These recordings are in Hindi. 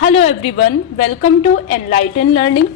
Hello everyone, welcome to Enlighten Learning.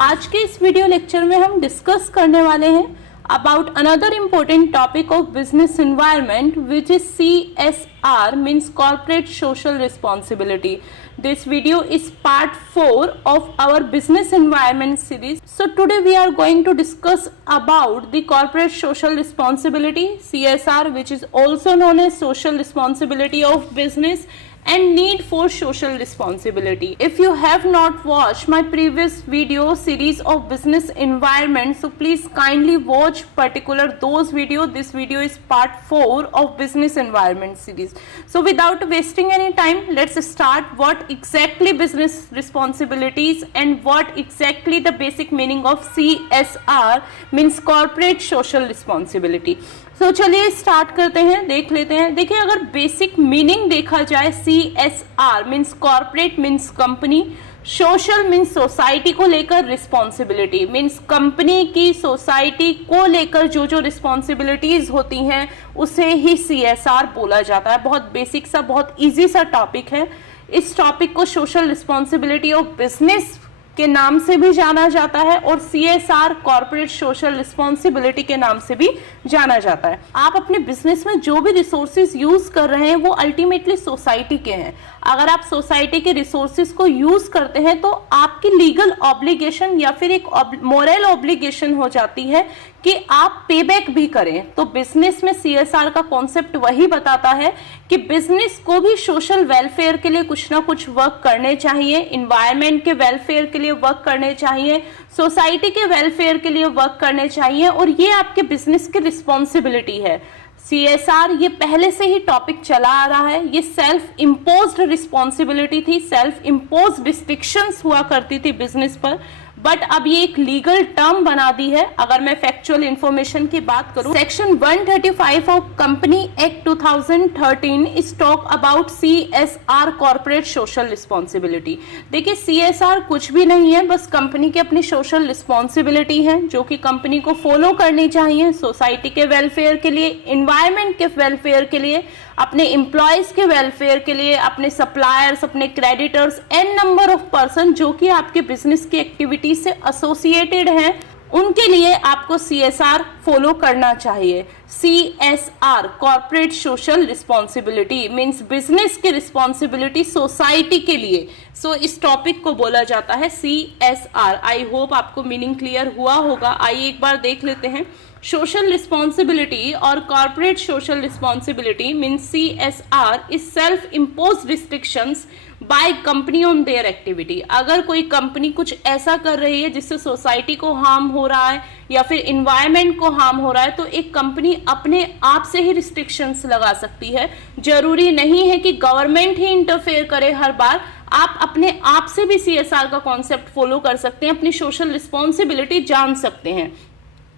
आज के इस वीडियो लेक्चर में हम डिस्कस करने वाले हैं about another important topic of business environment which is CSR, means corporate social responsibility. This video is part 4 of our business environment series. So today we are going to discuss about the corporate social responsibility, CSR, which is also known as social responsibility of business and need for social responsibility. If you have not watched my previous video series of business environment, so please kindly watch particular those video. This video is part 4 of business environment series. So without wasting any time, let's start what exactly business responsibilities and what exactly the basic meaning of CSR, means corporate social responsibility. तो चलिए स्टार्ट करते हैं, देख लेते हैं। देखिए, अगर बेसिक मीनिंग देखा जाए, CSR means corporate means company, social means society को लेकर, रिस्पॉन्सिबिलिटी मीन्स कंपनी की सोसाइटी को लेकर जो जो रिस्पॉन्सिबिलिटीज होती हैं उसे ही CSR बोला जाता है। बहुत बेसिक सा, बहुत इजी सा टॉपिक है। इस टॉपिक को सोशल रिस्पॉन्सिबिलिटी ऑफ बिजनेस के नाम से भी जाना जाता है और CSR कॉर्पोरेट सोशल रिस्पॉन्सिबिलिटी के नाम से भी जाना जाता है। आप अपने बिजनेस में जो भी रिसोर्सेज यूज कर रहे हैं वो अल्टीमेटली सोसाइटी के हैं। अगर आप सोसाइटी के रिसोर्सेज को यूज करते हैं तो आपकी लीगल ऑब्लिगेशन या फिर एक मोरल ऑब्लिगेशन हो जाती है कि आप पे बैक भी करें। तो बिजनेस में CSR का कॉन्सेप्ट वही बताता है कि बिजनेस को भी सोशल वेलफेयर के लिए कुछ ना कुछ वर्क करने चाहिए, इन्वायरमेंट के वेलफेयर के लिए वर्क करने चाहिए, सोसाइटी के वेलफेयर के लिए वर्क करने चाहिए, और ये आपके बिजनेस की रिस्पॉन्सिबिलिटी है। CSR ये पहले से ही टॉपिक चला आ रहा है। ये सेल्फ इम्पोज्ड रिस्पॉन्सिबिलिटी थी, सेल्फ इम्पोज्ड रिस्ट्रिक्शंस हुआ करती थी बिजनेस पर, बट अब ये एक लीगल टर्म बना दी है। अगर मैं फैक्चुअल इंफॉर्मेशन की बात करूं, section 135 of company act 2013 is talk about CSR corporate social responsibility. देखिए, CSR कुछ भी नहीं है, बस कंपनी की अपनी सोशल रिस्पॉन्सिबिलिटी है जो कि कंपनी को फॉलो करनी चाहिए सोसाइटी के वेलफेयर के लिए, इन्वायरमेंट के वेलफेयर के लिए, अपने एम्प्लॉयज के वेलफेयर के लिए, अपने सप्लायर्स, अपने creditors, n number of person जो कि आपके बिजनेस की एक्टिविटी से एसोसिएटेड हैं, उनके लिए आपको CSR फॉलो करना चाहिए। CSR corporate social responsibility means business की रिस्पॉन्सिबिलिटी सोसाइटी के लिए। इस टॉपिक को बोला जाता है CSR। आई होप आपको मीनिंग क्लियर हुआ होगा। आइए एक बार देख लेते हैं। सोशल रिस्पॉन्सिबिलिटी और corporate social responsibility means CSR is self impose restrictions by company on their activity. अगर कोई कंपनी कुछ ऐसा कर रही है जिससे सोसाइटी को हार्म हो रहा है या फिर इन्वायरमेंट को हार्म हो रहा है, तो एक कंपनी अपने आप से ही रिस्ट्रिक्शंस लगा सकती है। जरूरी नहीं है कि गवर्नमेंट ही इंटरफेयर करे हर बार। आप अपने आप से भी CSR का कॉन्सेप्ट फॉलो कर सकते हैं, अपनी सोशल रिस्पॉन्सिबिलिटी जान सकते हैं।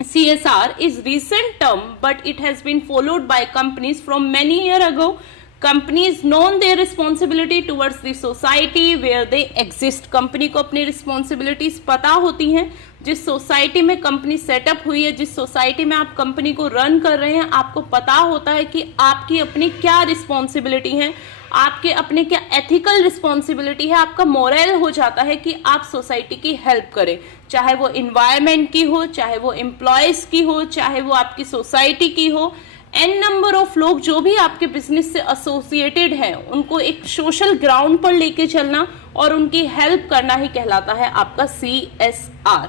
CSR is recent term, but it has been followed by companies from many years ago. Companies known their responsibility towards the society where they exist. Company को अपनी रिस्पॉन्सिबिलिटीज पता होती हैं। जिस सोसाइटी में कंपनी सेटअप हुई है, जिस सोसाइटी में आप कंपनी को रन कर रहे हैं, आपको पता होता है कि आपकी अपनी क्या रिस्पॉन्सिबिलिटी है, आपके अपने क्या एथिकल रिस्पॉन्सिबिलिटी है। आपका मोरल हो जाता है कि आप सोसाइटी की हेल्प करें, चाहे वो इन्वायरमेंट की हो, चाहे वो एम्प्लॉयज की हो, चाहे वो आपकी सोसाइटी की हो। एन नंबर ऑफ लोग जो भी आपके बिजनेस से एसोसिएटेड हैं, उनको एक सोशल ग्राउंड पर लेके चलना और उनकी हेल्प करना ही कहलाता है आपका CSR।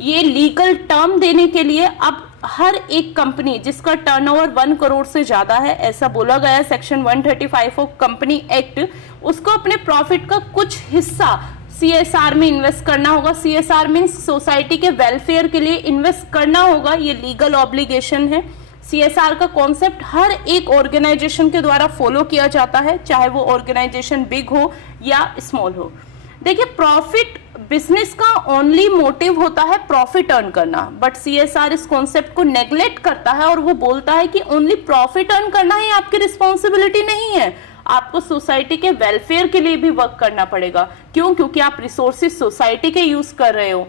ये लीगल टर्म देने के लिए अब हर एक कंपनी जिसका टर्नओवर 1 करोड़ से ज्यादा है, ऐसा बोला गया है सेक्शन 135 ऑफ कंपनी एक्ट, उसको अपने प्रॉफिट का कुछ हिस्सा CSR में इन्वेस्ट करना होगा। CSR मीन्स सोसाइटी के वेलफेयर के लिए इन्वेस्ट करना होगा। ये लीगल ऑब्लिगेशन है। CSR का कॉन्सेप्ट हर एक ऑर्गेनाइजेशन के द्वारा फॉलो किया जाता है, चाहे वो ऑर्गेनाइजेशन बिग हो या स्मॉल हो। देखिए, प्रॉफिट बिजनेस का ओनली मोटिव होता है प्रॉफिट अर्न करना, बट CSR इस कॉन्सेप्ट को नेग्लेक्ट करता है और वो बोलता है कि ओनली प्रॉफिट अर्न करना ही आपकी रिस्पॉन्सिबिलिटी नहीं है, आपको सोसाइटी के वेलफेयर के लिए भी वर्क करना पड़ेगा। क्यों? क्योंकि आप रिसोर्सेज सोसाइटी के यूज कर रहे हो,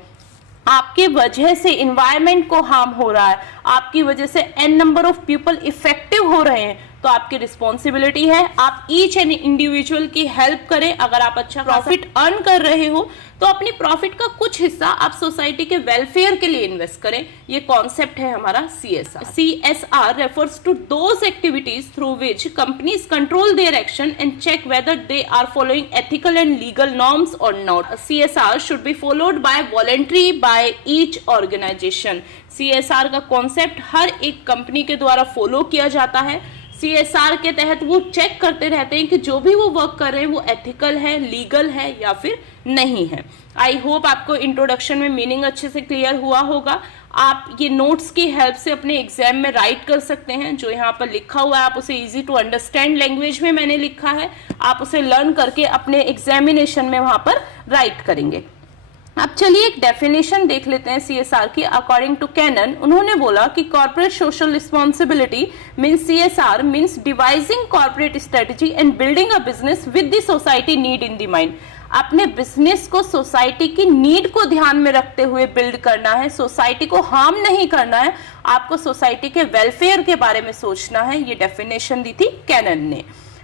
आपके वजह से इन्वायरमेंट को हार्म हो रहा है, आपकी वजह से n number of people effective हो रहे हैं, तो आपकी रिस्पॉन्सिबिलिटी है आप ईच एंड इंडिविजुअल की हेल्प करें। अगर आप अच्छा प्रॉफिट अर्न कर रहे हो तो अपनी प्रॉफिट का कुछ हिस्सा आप सोसाइटी के वेलफेयर के लिए इन्वेस्ट करें। ये कॉन्सेप्ट है हमारा CSR। CSR refers to those activities through which companies control their action and check whether they are following ethical and legal norms or not. CSR should be followed by voluntary by each organization. CSR का कॉन्सेप्ट हर एक कंपनी के द्वारा फॉलो किया जाता है। CSR के तहत वो चेक करते रहते हैं कि जो भी वो वर्क कर रहे हैं वो एथिकल है, लीगल है या फिर नहीं है। आई होप आपको इंट्रोडक्शन में मीनिंग अच्छे से क्लियर हुआ होगा। आप ये नोट्स की हेल्प से अपने एग्जाम में राइट कर सकते हैं। जो यहाँ पर लिखा हुआ है आप उसे इजी टू अंडरस्टैंड लैंग्वेज में मैंने लिखा है, आप उसे लर्न करके अपने एग्जामिनेशन में वहां पर राइट करेंगे। अब चलिए एक डेफिनेशन देख लेते हैं CSR की। अकॉर्डिंग टू कैनन उन्होंने बोला कि corporate social responsibility means CSR means devising corporate strategy and building a business with the society need in the mind. अपने बिजनेस को सोसाइटी की नीड को ध्यान में रखते हुए बिल्ड करना है, सोसाइटी को हार्म नहीं करना है, आपको सोसाइटी के वेलफेयर के बारे में सोचना है। ये डेफिनेशन दी थी कैनन ने।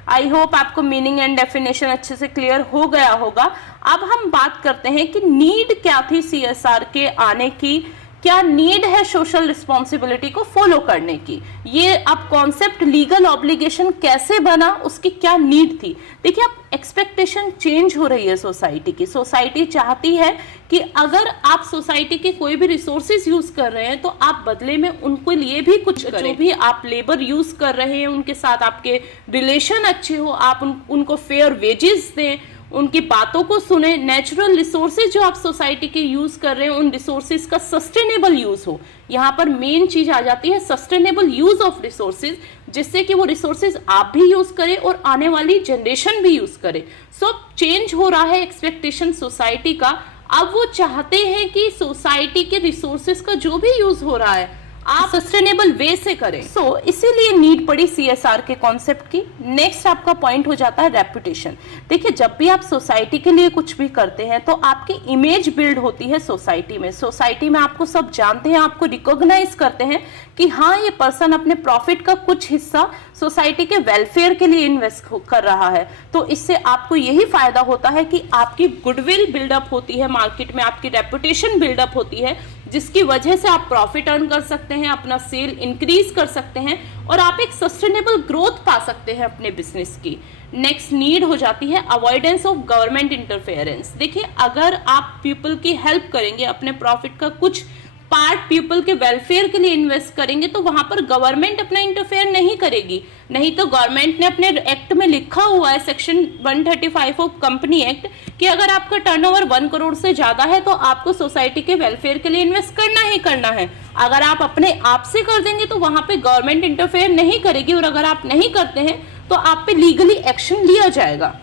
आई होप आपको मीनिंग एंड डेफिनेशन अच्छे से क्लियर हो गया होगा। अब हम बात करते हैं कि नीड क्या थी CSR के आने की, क्या नीड है सोशल रिस्पॉन्सिबिलिटी को फॉलो करने की। ये अब कॉन्सेप्ट लीगल ऑब्लिगेशन कैसे बना, उसकी क्या नीड थी। देखिए अब एक्सपेक्टेशन चेंज हो रही है सोसाइटी की। सोसाइटी चाहती है कि अगर आप सोसाइटी के कोई भी रिसोर्सेज यूज कर रहे हैं तो आप बदले में उनके लिए भी कुछ करें। जो भी आप लेबर यूज कर रहे हैं उनके साथ आपके रिलेशन अच्छे हो, आप उनको फेयर वेजेस दें, उनकी बातों को सुने। नेचुरल रिसोर्सेज जो आप सोसाइटी के यूज कर रहे हैं उन रिसोर्सेज का सस्टेनेबल यूज हो। यहाँ पर मेन चीज आ जाती है सस्टेनेबल यूज ऑफ रिसोर्सेज, जिससे कि वो रिसोर्सेज आप भी यूज करें और आने वाली जनरेशन भी यूज करे। सो चेंज हो रहा है एक्सपेक्टेशन सोसाइटी का। अब वो चाहते हैं कि सोसाइटी के रिसोर्सेज का जो भी यूज हो रहा है आप सस्टेनेबल वे से करें। सो इसीलिए नीड पड़ी CSR के कॉन्सेप्ट की। नेक्स्ट आपका पॉइंट हो जाता है रेपुटेशन। देखिए जब भी आप सोसाइटी के लिए कुछ भी करते हैं तो आपकी इमेज बिल्ड होती है सोसाइटी में। सोसाइटी में आपको सब जानते हैं, आपको रिकॉग्नाइज करते हैं कि हाँ ये पर्सन अपने प्रॉफिट का कुछ हिस्सा सोसाइटी के वेलफेयर के लिए इन्वेस्ट कर रहा है। तो इससे आपको यही फायदा होता है कि आपकी गुडविल बिल्डअप होती है मार्केट में, आपकी रेपुटेशन बिल्डअप होती है, जिसकी वजह से आप प्रॉफिट अर्न कर सकते हैं, अपना सेल इंक्रीज कर सकते हैं और आप एक सस्टेनेबल ग्रोथ पा सकते हैं अपने बिजनेस की। नेक्स्ट नीड हो जाती है अवॉइडेंस ऑफ गवर्नमेंट इंटरफेरेंस। देखिए अगर आप पीपल की हेल्प करेंगे, अपने प्रॉफिट का कुछ पार्ट पीपल के वेलफेयर के लिए इन्वेस्ट करेंगे तो वहां पर गवर्नमेंट अपना इंटरफेयर नहीं करेगी। नहीं तो गवर्नमेंट ने अपने एक्ट में लिखा हुआ है सेक्शन 135 ऑफ कंपनी एक्ट कि अगर आपका टर्नओवर 1 करोड़ से ज्यादा है तो आपको सोसाइटी के वेलफेयर के लिए इन्वेस्ट करना ही करना है। अगर आप अपने आप से कर देंगे तो वहां पे गवर्नमेंट इंटरफेयर नहीं करेगी और अगर आप नहीं करते हैं तो आप पे लीगली एक्शन लिया जाएगा।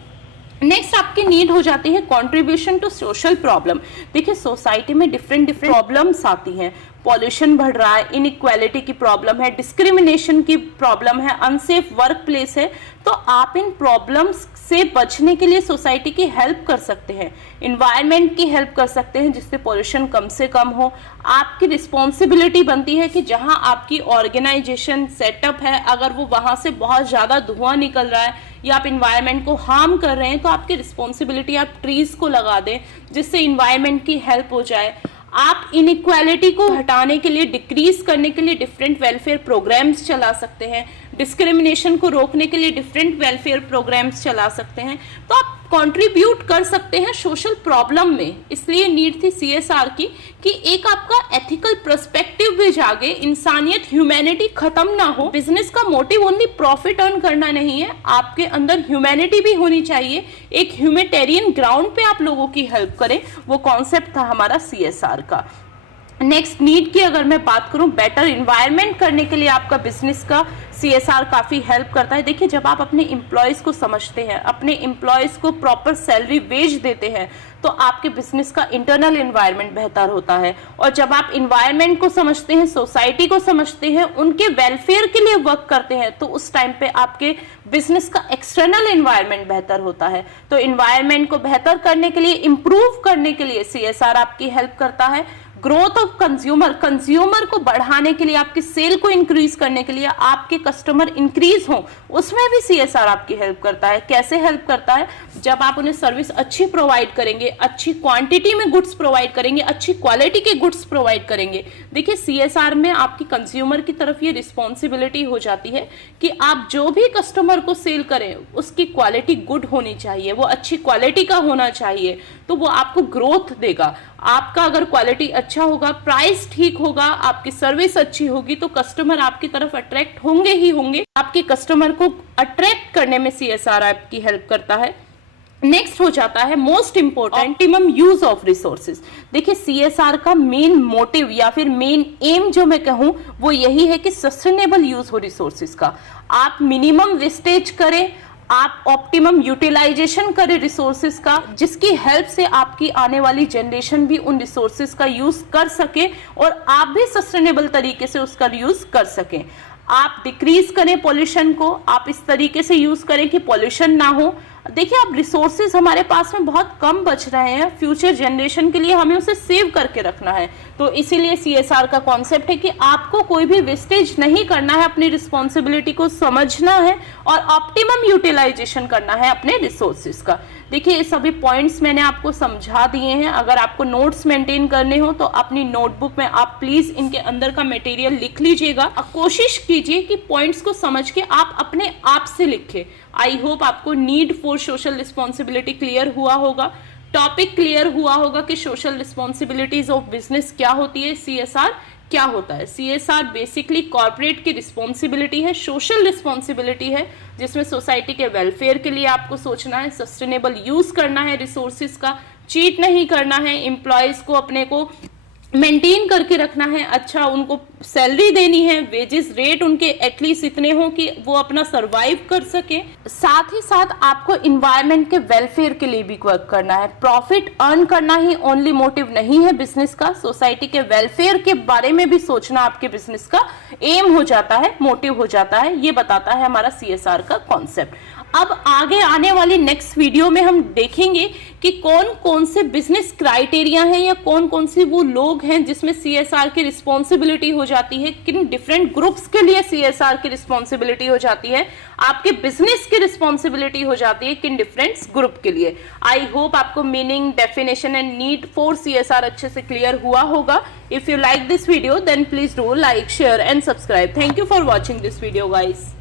नेक्स्ट आपकी नीड हो जाती है कंट्रीब्यूशन टू सोशल प्रॉब्लम। देखिए सोसाइटी में डिफरेंट प्रॉब्लम्स आती हैं। पॉल्यूशन बढ़ रहा है, इनइक्वालिटी की प्रॉब्लम है, डिस्क्रिमिनेशन की प्रॉब्लम है, अनसेफ वर्क प्लेस है। तो आप इन प्रॉब्लम्स से बचने के लिए सोसाइटी की हेल्प कर सकते हैं, इन्वायरमेंट की हेल्प कर सकते हैं जिससे पॉल्यूशन कम से कम हो। आपकी रिस्पॉन्सिबिलिटी बनती है कि जहां आपकी ऑर्गेनाइजेशन सेटअप है अगर वो वहां से बहुत ज्यादा धुआं निकल रहा है या आप इन्वायरमेंट को हार्म कर रहे हैं तो आपकी रिस्पॉन्सिबिलिटी आप ट्रीज को लगा दें जिससे इन्वायरमेंट की हेल्प हो जाए। आप इनइक्वालिटी को हटाने के लिए, डिक्रीज करने के लिए डिफरेंट वेलफेयर प्रोग्राम्स चला सकते हैं, डिस्क्रिमिनेशन को रोकने के लिए डिफरेंट वेलफेयर प्रोग्राम्स चला सकते हैं। तो आप कंट्रीब्यूट कर सकते हैं सोशल प्रॉब्लम में। इसलिए नीड थी CSR की कि एक आपका एथिकल पर्सपेक्टिव भी जागे, इंसानियत, ह्यूमैनिटी खत्म ना हो। बिजनेस का मोटिव ओनली प्रॉफिट अर्न करना नहीं है, आपके अंदर ह्यूमैनिटी भी होनी चाहिए। एक ह्यूमैनिटेरियन ग्राउंड पे आप लोगों की हेल्प करें, वो कॉन्सेप्ट था हमारा CSR का। नेक्स्ट नीड की अगर मैं बात करूं, बेटर इन्वायरमेंट करने के लिए आपका बिजनेस का CSR काफी हेल्प करता है। देखिए जब आप अपने एम्प्लॉयज को समझते हैं, अपने एम्प्लॉयज को प्रॉपर सैलरी वेज देते हैं तो आपके बिजनेस का इंटरनल एनवायरनमेंट बेहतर होता है। और जब आप इन्वायरमेंट को समझते हैं, सोसाइटी को समझते हैं, उनके वेलफेयर के लिए वर्क करते हैं तो उस टाइम पे आपके बिजनेस का एक्सटर्नल एनवायरनमेंट बेहतर होता है। तो एनवायरनमेंट को बेहतर करने के लिए, इंप्रूव करने के लिए CSR आपकी हेल्प करता है। ग्रोथ ऑफ कंज्यूमर, कंज्यूमर को बढ़ाने के लिए, आपकी सेल को इंक्रीज करने के लिए, आपके कस्टमर इंक्रीज हो, उसमें भी CSR आपकी हेल्प करता है। कैसे हेल्प करता है? जब आप उन्हें सर्विस अच्छी प्रोवाइड करेंगे, अच्छी क्वांटिटी में गुड्स प्रोवाइड करेंगे, अच्छी क्वालिटी के गुड्स प्रोवाइड करेंगे। देखिए CSR में आपकी कंज्यूमर की तरफ ये रिस्पॉन्सिबिलिटी हो जाती है कि आप जो भी कस्टमर को सेल करें उसकी क्वालिटी गुड होनी चाहिए, वो अच्छी क्वालिटी का होना चाहिए, तो वो आपको ग्रोथ देगा। आपका अगर क्वालिटी अच्छा होगा, प्राइस ठीक होगा, आपकी सर्विस अच्छी होगी, तो कस्टमर आपकी तरफ अट्रैक्ट होंगे ही होंगे। आपके कस्टमर को अट्रैक्ट करने में CSR आपकी हेल्प करता है। नेक्स्ट हो जाता है most important, optimum use of resources. देखिए CSR का मेन मोटिव या फिर मेन एम जो मैं कहूं वो यही है कि सस्टेनेबल यूज हो रिसोर्सेज का। आप मिनिमम वेस्टेज करें, आप ऑप्टिमम यूटिलाइजेशन करें रिसोर्सेज का, जिसकी हेल्प से आपकी आने वाली जनरेशन भी उन रिसोर्सेज का यूज कर सके और आप भी सस्टेनेबल तरीके से उसका यूज कर सकें। आप डिक्रीज करें पॉल्यूशन को, आप इस तरीके से यूज करें कि पॉल्यूशन ना हो। देखिए अब रिसोर्सेज हमारे पास में बहुत कम बच रहे हैं, फ्यूचर जनरेशन के लिए हमें उसे सेव करके रखना है, तो इसीलिए CSR का कॉन्सेप्ट है कि आपको कोई भी वेस्टेज नहीं करना है, अपनी रिस्पॉन्सिबिलिटी को समझना है और ऑप्टिमम यूटिलाइजेशन करना है अपने रिसोर्सेज का। देखिए ये सभी पॉइंट्स मैंने आपको समझा दिए हैं। अगर आपको नोट्स मेंटेन करने हो तो अपनी नोटबुक में आप प्लीज इनके अंदर का मटेरियल लिख लीजिएगा। कोशिश कीजिए कि पॉइंट्स को समझ के आप अपने आप से लिखें। आई होप आपको need for social responsibility clear हुआ होगा, टॉपिक क्लियर हुआ होगा कि सोशल रिस्पॉन्सिबिलिटीज ऑफ बिजनेस क्या होती है, CSR क्या होता है। CSR बेसिकली कॉर्पोरेट की रिस्पॉन्सिबिलिटी है, सोशल रिस्पॉन्सिबिलिटी है, जिसमें सोसाइटी के वेलफेयर के लिए आपको सोचना है, सस्टेनेबल यूज करना है रिसोर्सेज का, चीट नहीं करना है, एम्प्लॉयज को अपने को मेंटेन करके रखना है, अच्छा उनको सैलरी देनी है, वेजेस रेट उनके एटलीस्ट इतने हो कि वो अपना सरवाइव कर सके। साथ ही साथ आपको इन्वायरमेंट के वेलफेयर के लिए भी वर्क करना है। प्रॉफिट अर्न करना ही ओनली मोटिव नहीं है बिजनेस का, सोसाइटी के वेलफेयर के बारे में भी सोचना आपके बिजनेस का एम हो जाता है, मोटिव हो जाता है। ये बताता है हमारा CSR का कॉन्सेप्ट। अब आगे आने वाली नेक्स्ट वीडियो में हम देखेंगे कि कौन कौन से बिजनेस क्राइटेरिया हैं या कौन कौन से वो लोग हैं जिसमें CSR की रिस्पॉन्सिबिलिटी हो जाती है, किन डिफरेंट ग्रुप्स के लिए CSR की रिस्पॉन्सिबिलिटी हो जाती है, आपके बिजनेस की रिस्पॉन्सिबिलिटी हो जाती है किन डिफरेंट ग्रुप के लिए। आई होप आपको meaning, definition and need for CSR अच्छे से क्लियर हुआ होगा। If you like this video then please do like, share and subscribe. Thank you for watching this video guys.